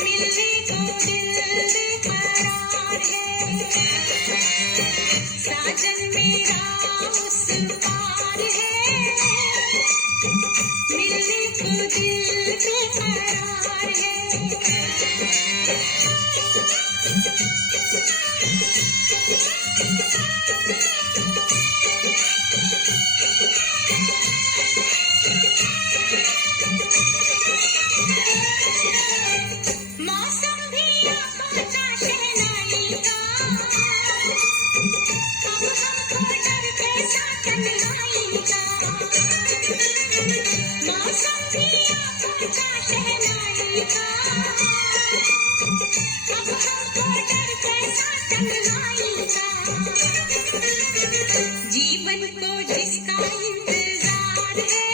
मिलने को दिल बेकरार है, साजन मेरा उस पार है, मिलने को दिल बेकरार है। मौसम भी आ पहुंचा शहनाई का, अब हमको डर कैसा तन्हाई का। मौसम भी आ पहुंचा शहनाई का, अब हमको डर कैसा तन्हाई का। जीवन को जिसका इंतजार है,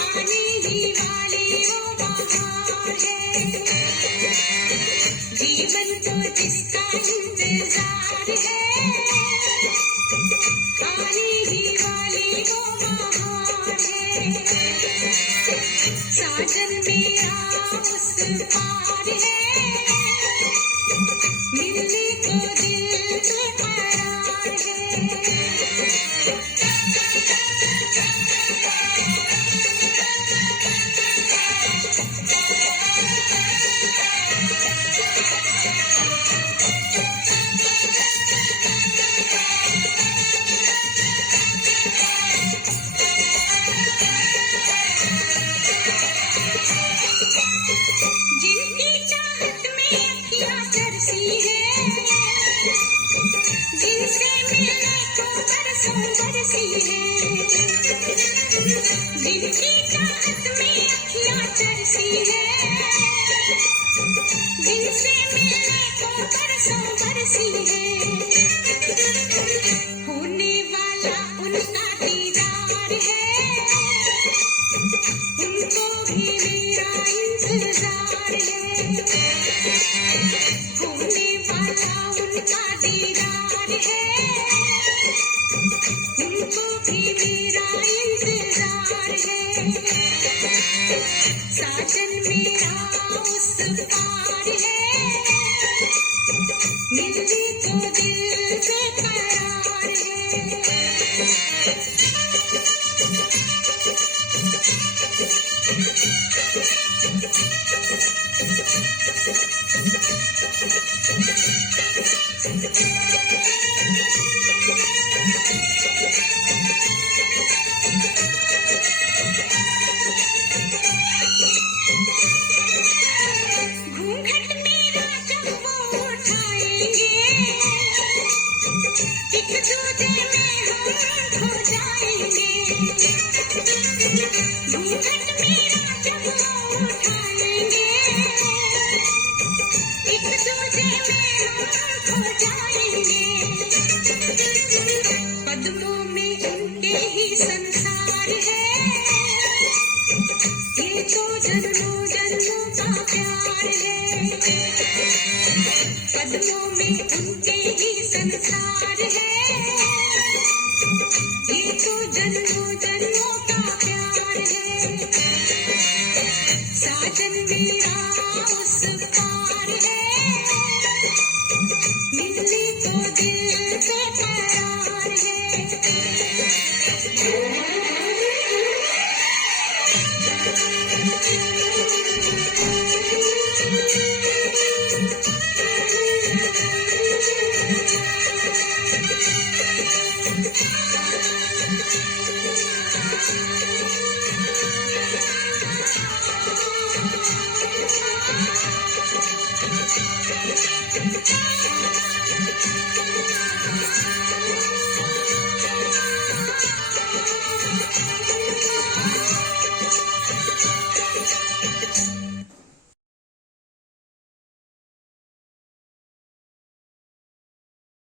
आने ही वाली वो बहार है। जीवन को जिसका इंतजार है, आने ही वाली वो बहार है। साजन मेरा उस पार है, मिलने को दिल बेकरार है। जिनकी चाहत में अखियाँ तरसी है, जिनसे मिलने को बरसों बरसी है। जिनकी चाहत में अखियाँ तरसी है, जिनसे मिलने को बरसों बरसी है। होने वाला उनका दीदार है, उनको भी मेरा इंतजार है। होने वाला उनका दीदार है, उनको भी मेरा इंतजार है। साजन मेरा उस पार है, मिलने को दिल बेकरार है। घूंघट मेरा जब वो उठाएंगे, एक दूजे में हम खो जाएंगे। घूंघट मेरा जब वो उठाएंगे, एक दूजे में हम खो जाएंगे। कदमों में उनके ही संसार है, ये तो जन्मों जन्मों का प्यार है। कदमों में उनके ही संसार है, ये तो जन्मों जन्मों का प्यार है। साजन मेरा उस पार है, मिलने को दिल बेकरार है।